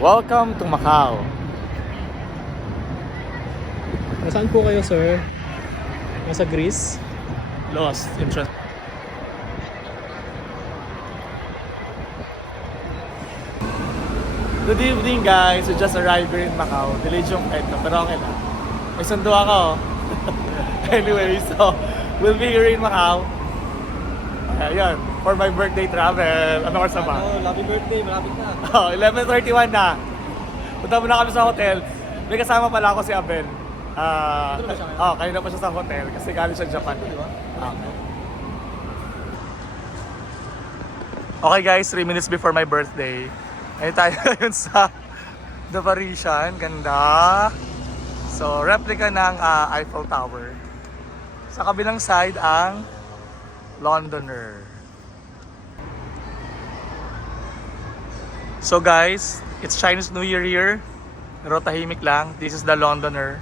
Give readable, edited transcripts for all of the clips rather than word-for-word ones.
Welcome to Macau. Nasaan po kayo, sir? Nasa Greece? Lost interest. Good evening guys, we just arrived here in Macau. Delayed yung flight na, pero okay lang. May sundo ako. Anyway, so we'll be here in Macau. Ayun, for my birthday travel. Ano oras na ba? Happy birthday, malapit na. Oh, 11:31 na. Punta muna kami sa hotel. May kasama pala ako si Abel. Kayo na pa siya sa hotel kasi galing siya Japan. Okay guys, 3 minutes before my birthday. Ngayon tayo ngayon sa The Parisian. Ganda. So, replica ng Eiffel Tower. Sa kabilang side ang Londoner. So guys, it's Chinese New Year here. Pero tahimik lang. This is the Londoner.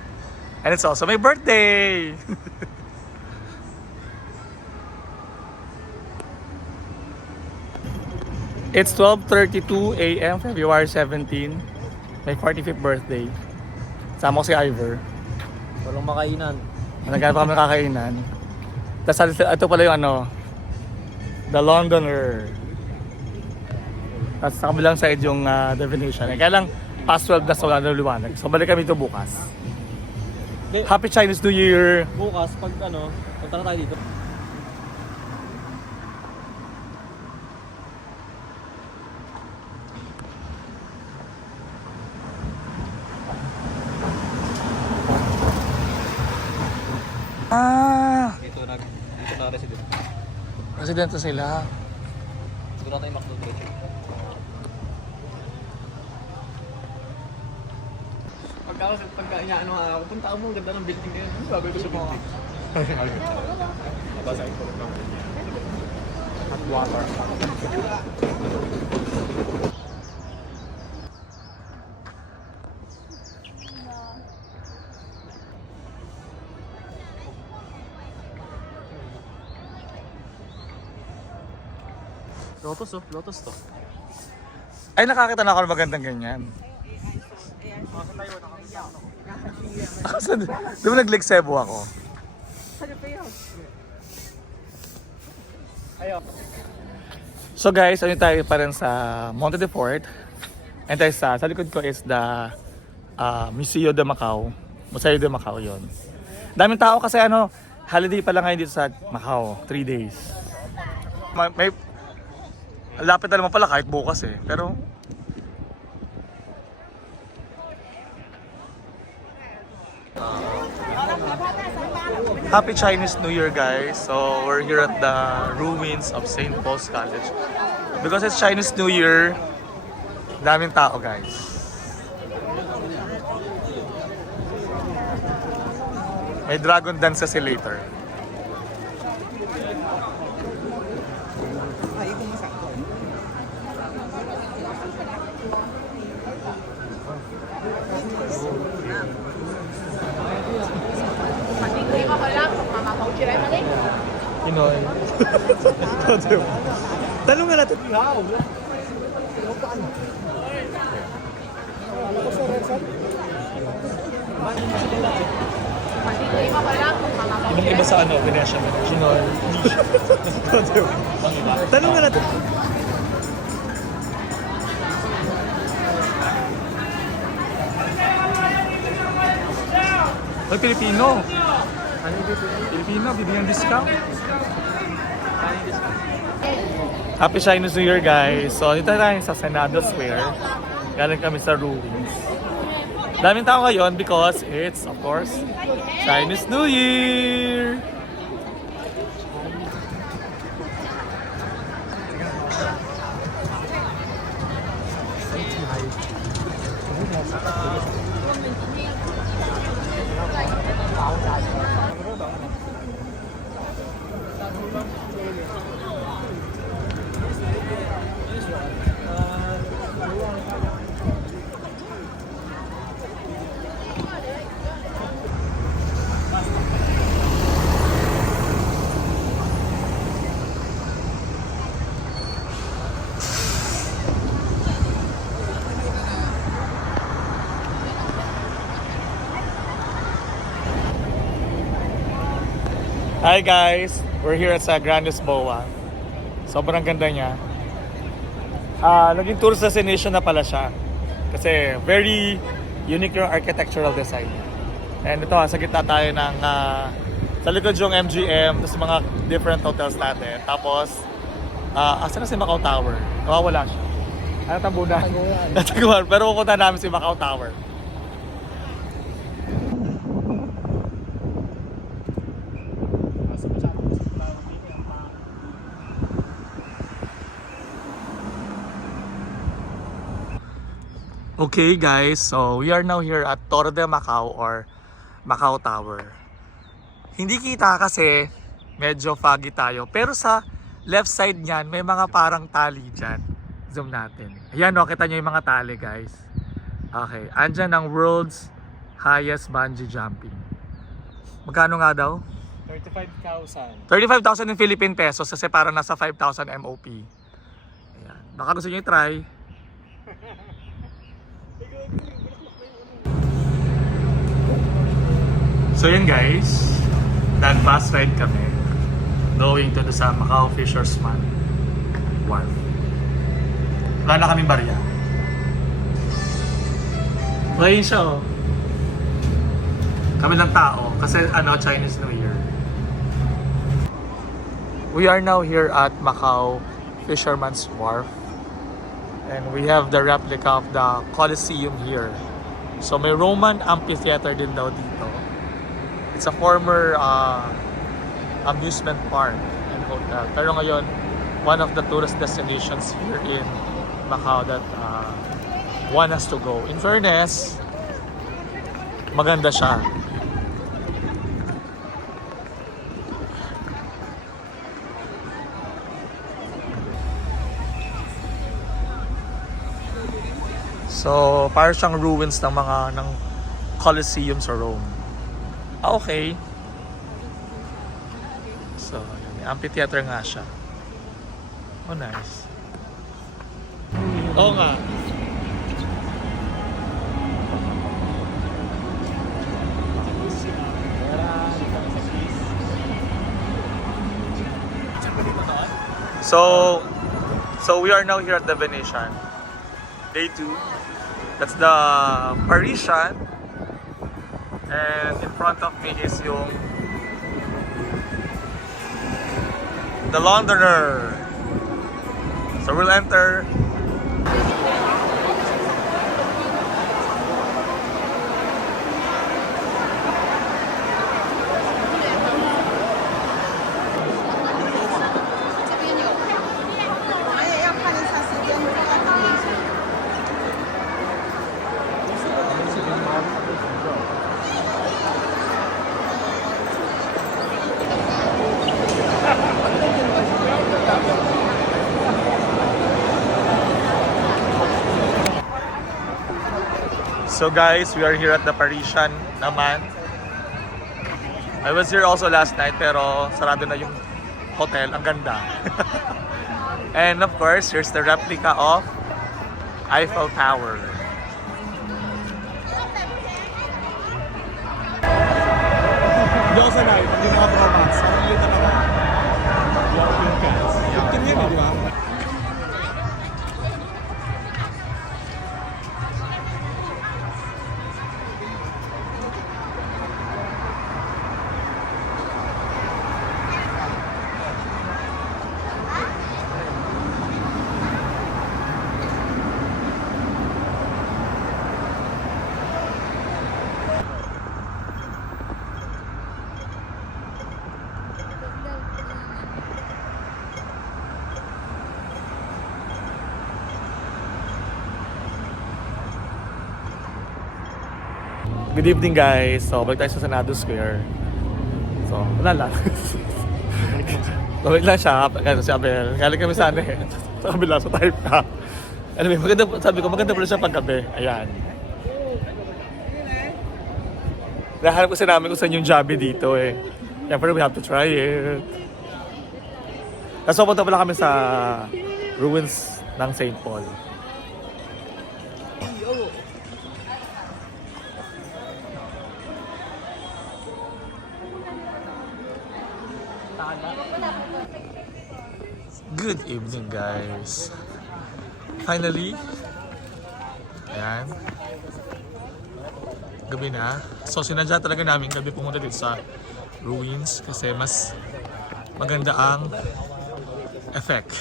And it's also my birthday! It's 12:32 a.m. February 17. My 45th birthday. Sama ko si Ivor. Walang makainan. Nagkano pa kami kakainan. Tapos ito pala yung The Londoner. Tapos sa kabilang side yung definition. Kaya lang past 12 na so liwanag. So balik kami ito bukas. Okay. Happy Chinese New Year! Bukas, pag punta na tayo dito. Dito na resident. Residente sila. Dito na tayo McDonald's. Pagka inaano ako, punta ako mo, ganda ng building ngayon. Ano bagay ko sa building? Babasahin ko lang. Hot water. Lotus to. Ay, nakakita na ako ng magandang ganyan. Di ba nag-Lake Cebu ako? So guys, ano tayo pa rin sa Monte de Fort. And tayo sa likod ko is the Museo de Macau. Museo de Macau yon. Daming tao kasi holiday pa lang ngayon dito sa Macau. 3 days. May lapit na naman pala kahit bukas eh. Pero Happy Chinese New Year guys. So we're here at the ruins of St. Paul's College. Because it's Chinese New Year, daming tao guys. May dragon dance kasi later. Pinoy. Tanong nga natin. Ibang iba sa Venetia. Pinoy. Tanong nga natin. Ay, Pilipino. Pilipino, bibigyan discount. Happy Chinese New Year guys. So dito tayo sa Senado Square. Galing kami sa ruins. Daming tao ngayon because it's of course Chinese New Year. Hi guys! We're here at sa Grandes Boa. Sobrang ganda niya. Naging tourist destination na pala siya. Kasi very unique yung architectural design. And ito, sa gitna tayo ng sa likod yung MGM, tapos mga different hotels natin. Tapos, asan na si Macau Tower? Nawawala siya. Ano tambunan? Nataguan. Pero pupunta namin si Macau Tower. Okay guys, so we are now here at Torre de Macau or Macau Tower. Hindi kita kasi medyo foggy tayo. Pero sa left side niyan, may mga parang tali dyan. Zoom natin. Ayan o, kita nyo yung mga tali guys. Okay, andyan ang world's highest bungee jumping. Magkano nga daw? 35,000. 35,000 in Philippine pesos kasi parang nasa 5,000 MOP. Ayan. Baka gusto nyo i-try. So yun guys, nag-bus ride kami going to the sa Macau Fisherman Wharf. Wala na kaming barya. Ngayon siya oh. Kami lang tao kasi Chinese New Year. We are now here at Macau Fisherman's Wharf and we have the replica of the Colosseum here. So may Roman amphitheater din daw dito. It's a former amusement park and hotel. Pero ngayon, one of the tourist destinations here in Macau that one has to go. In fairness, maganda siya. So, parang siyang ruins ng ng Colosseum sa Rome. Okay. So, may amphitheater nga siya. Oh, nice. Oo nga. So we are now here at the Venetian. Day 2. That's the Parisian. And in front of me is yung the Londoner. So we'll enter. So guys, we are here at the Parisian naman. I was here also last night pero sarado na yung hotel. Ang ganda. And of course, here's the replica of Eiffel Tower. Hindi ako sanay. Hindi naka-bromance. Parang ulit na naman. European cats. Victim yun, di ba? Good evening guys. So, balik tayo sa Senado Square. So, wala lang. So, wait lang siya. Kaya si Abel. Galing kami sa sa kabila, sa type ka. Anyway, maganda, sabi ko, maganda pala siya paggabi. Ayan. Nahanap kasi namin kung saan yung Jollibee dito eh. Yeah, pero we have to try it. Tapos pupunta pala kami sa ruins ng St. Paul. Good evening, guys. Finally, ayan, gabi na. So sinadya talaga namin gabi pumunta dito sa ruins kasi mas maganda ang effect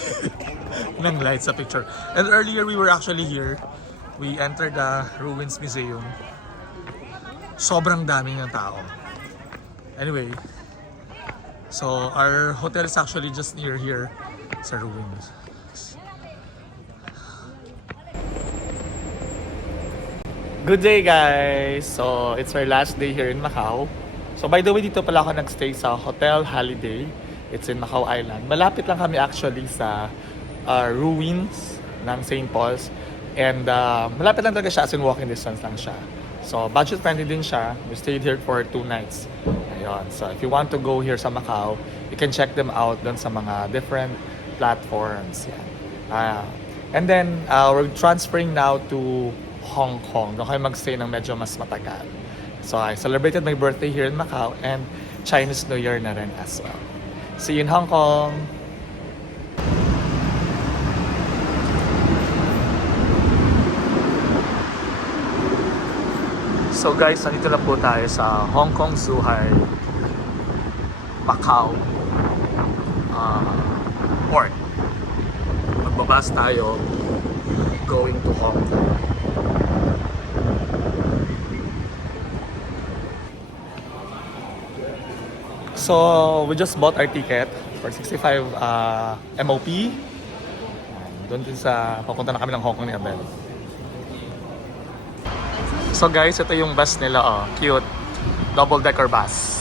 ng light sa picture. And earlier we were actually here. We entered the Ruins Museum. Sobrang dami ng tao. Anyway, so our hotel is actually just near here sa ruins. Good day, guys! So, it's our last day here in Macau. So, by the way, dito pala ako nagstay sa Hotel Holiday. It's in Macau Island. Malapit lang kami actually sa ruins ng St. Paul's. And malapit lang talaga siya, as in walking distance lang siya. So, budget friendly din siya. We stayed here for 2 nights. Ayun. So, if you want to go here sa Macau, you can check them out dun sa mga different platforms. Yan. And then, we're transferring now to Hong Kong. Doon kayo magstay ng medyo mas matagal. So I celebrated my birthday here in Macau and Chinese New Year na rin as well. See you in Hong Kong! So guys, nandito na po tayo sa Hong Kong Zhuhai Macau port. Magbabas tayo going to Hong Kong. So, we just bought our ticket for 65 MOP. Doon din sa, papunta na kami ng Hong Kong ni Abel. So guys, ito yung bus nila, oh. Cute. Double-decker bus.